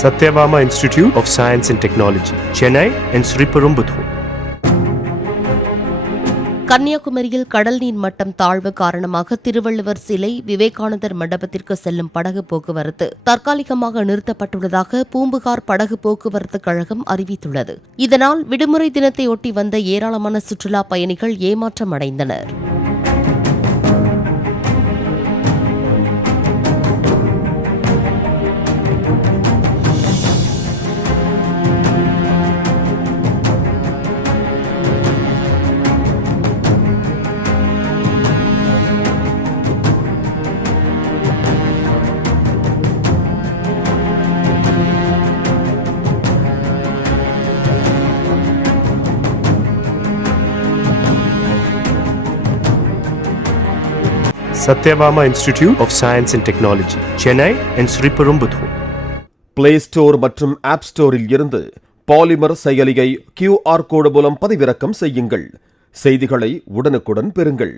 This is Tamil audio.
Satyabama Institute of Science and Technology, Chennai and Sriperumbudur. கன்னியாகுமரியில் கடல் நீர் மட்டம் தாழ்வு காரணமாக திருவள்ளுவர் சிலை விவேகானந்தர் மண்டபத்திற்கு செல்லும் படகு போக்குவரத்து தற்காலிகமாக நிறுத்தப்பட்டுள்ளதாக பூம்புகார் படகு போக்குவரத்து கழகம் அறிவித்துள்ளது. இதனால் விடுமுறை தினத்தையொட்டி வந்த ஏராளமான சுற்றுலா பயணிகள் ஏமாற்றம் அடைந்தனர். Satyabama Institute of Science and Technology, Chennai and Sriperumbudur. Play store மற்றும் ஆப் ஸ்டோரில் இருந்து பாலிமர் செயலியை QR கோடு மூலம் பதிவிறக்கம் செய்யுங்கள். செய்திகளை உடனுக்குடன் பெறுங்கள்.